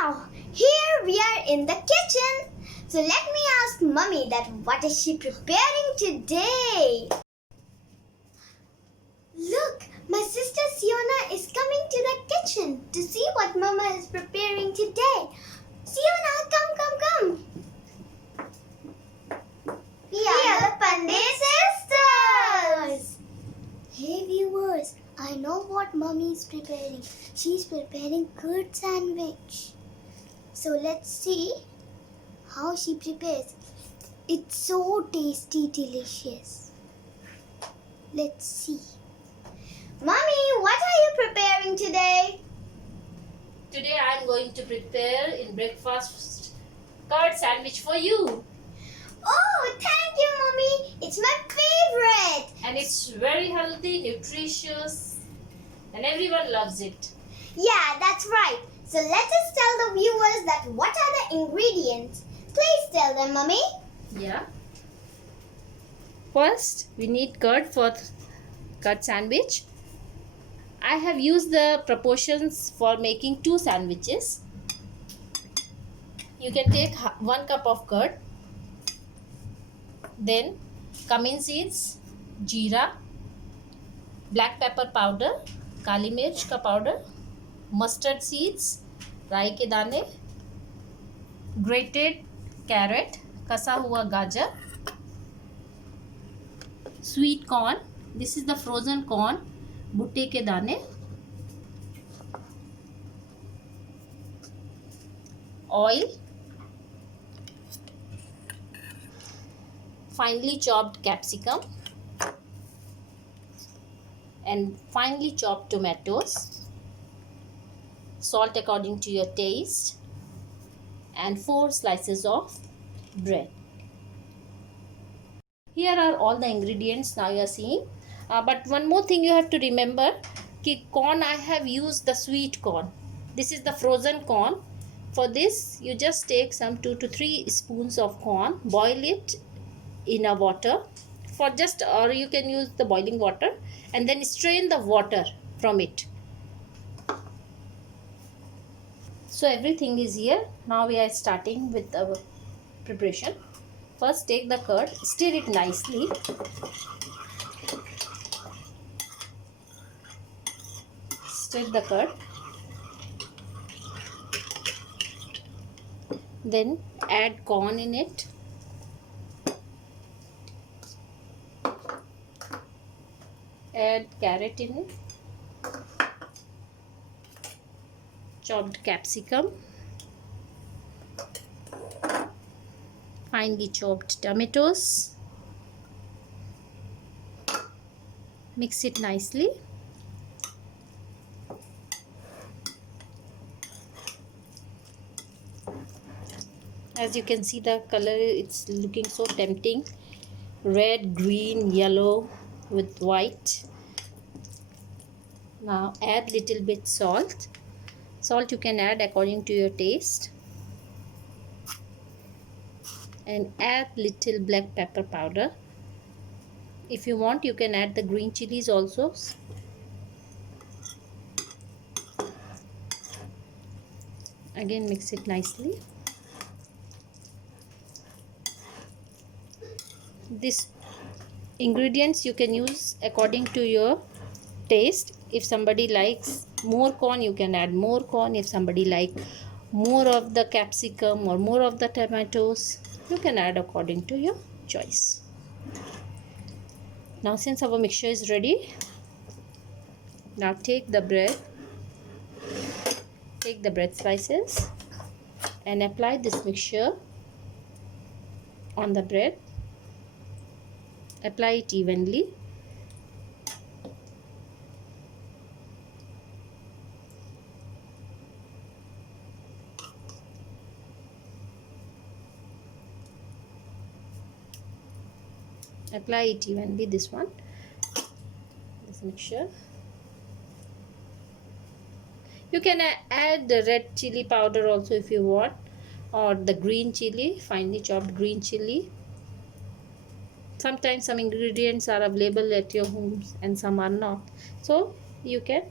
Now, here we are in the kitchen. So let me ask Mummy that what is she preparing today? Look, my sister Siona is coming to the kitchen to see what Mama is preparing today. Siona, come. We are the Pandey sisters. Hey viewers, I know what Mummy is preparing. She's preparing curd sandwich. So let's see how she prepares. It's so tasty, delicious. Let's see. Mommy, what are you preparing today? Today I am going to prepare in breakfast curd sandwich for you. Oh, thank you, Mommy. It's my favorite. And it's very healthy, nutritious, and everyone loves it. Yeah, that's right. So let us tell the viewers that what are the ingredients. Please tell them, Mummy. Yeah. First, we need curd for curd sandwich. I have used the proportions for making 2 sandwiches. You can take 1 cup of curd, then cumin seeds, jeera, black pepper powder, kali mirch ka powder, mustard seeds, राई के दाने, grated carrot, कसा हुआ गाजर, sweet corn. This is the frozen corn, भुट्टे के दाने, oil, finely chopped capsicum, and finely chopped tomatoes, salt according to your taste, and 4 slices of bread. Here are all the ingredients now you are seeing. But one more thing you have to remember, कि corn I have used the sweet corn. This is the frozen corn. For this you just take some 2 to 3 spoons of corn, boil it in a water for just, or you can use the boiling water, and then strain the water from it. So everything is here. Now we are starting with our preparation. First take the curd, stir it nicely. Stir the curd. Then add corn in it. Add carrot in it. Chopped capsicum, finely chopped tomatoes. Mix it nicely. As you can see, the color, it's looking so tempting. Red, green, yellow with white. Now add little bit salt. Salt you can add according to your taste, and add little black pepper powder. If you want, you can add the green chilies also. Again mix it nicely. These ingredients you can use according to your taste. If somebody likes more corn, you can add more corn. If somebody like more of the capsicum or more of the tomatoes, you can add according to your choice. Now since our mixture is ready, now take the bread slices and apply this mixture on the bread. Apply it evenly. Apply it evenly, this mixture. You can add the red chili powder also if you want, or the green chili, finely chopped green chili. Sometimes some ingredients are available at your homes and some are not, so you can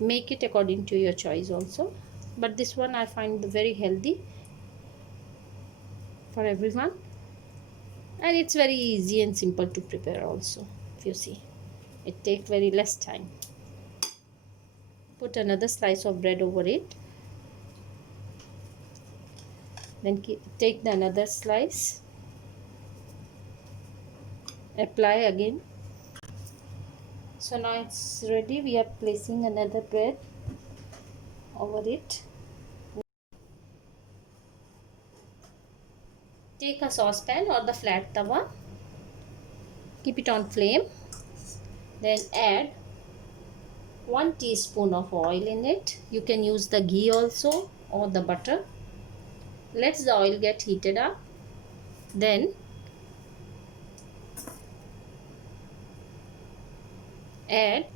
make it according to your choice also. but this one I find very healthy for everyone, and it's very easy and simple to prepare also. If you see, it takes very less time. Put another slice of bread over it, then take the another slice, apply again. So now it's ready. We are placing another bread over it. Take a saucepan or the flat tawa, keep it on flame, then add 1 teaspoon of oil in it. You can use the ghee also or the butter. Let the oil get heated up. Then add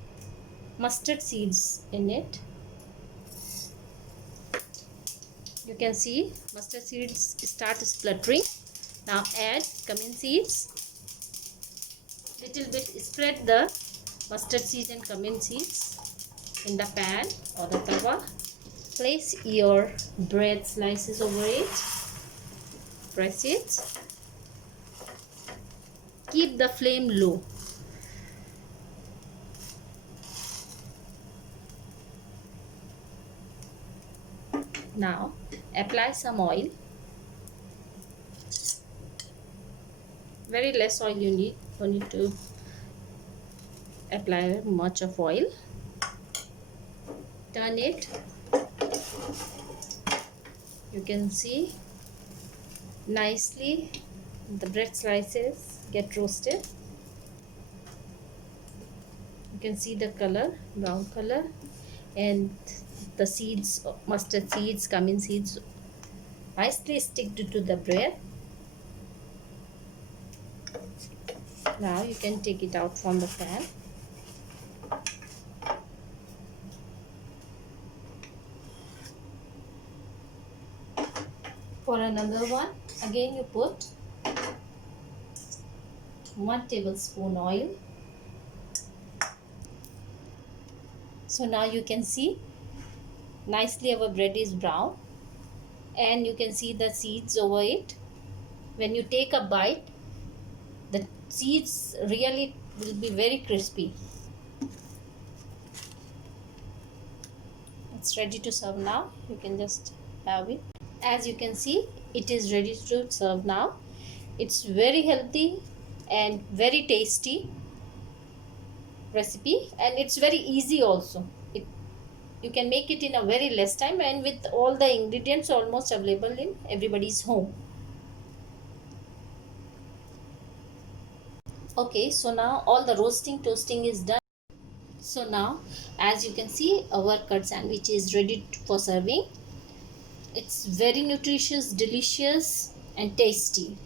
mustard seeds in it. You can see mustard seeds start spluttering. Now add cumin seeds. Little bit spread the mustard seeds and cumin seeds in the pan or the tawa. Place your bread slices over it. Press it. Keep the flame low. Now apply some oil. Very less oil you need. Don't need to apply much of oil. Turn it. You can see nicely the bread slices get roasted. You can see the color, brown color, and the seeds, mustard seeds, cumin seeds nicely stick to the bread. Now you can take it out from the pan. For another one, again you put 1 tablespoon oil. So now you can see nicely our bread is brown, and you can see the seeds over it. When you take a bite, the seeds really will be very crispy. It's ready to serve now. You can just have it. As you can see, it is ready to serve now. It's very healthy and very tasty recipe, and it's very easy also. You can make it in a very less time, and with all the ingredients almost available in everybody's home. Okay, so now all the toasting is done. So now, as you can see, our curd sandwich is ready for serving. It's very nutritious, delicious and tasty.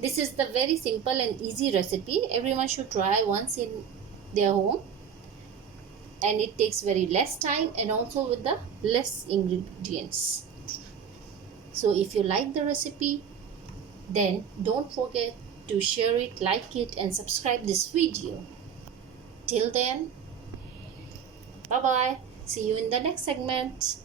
This is the very simple and easy recipe. Everyone should try once in their home, and it takes very less time and also with the less ingredients. So if you like the recipe, then don't forget to share it, like it and subscribe this video. Till then, bye bye. See you in the next segment.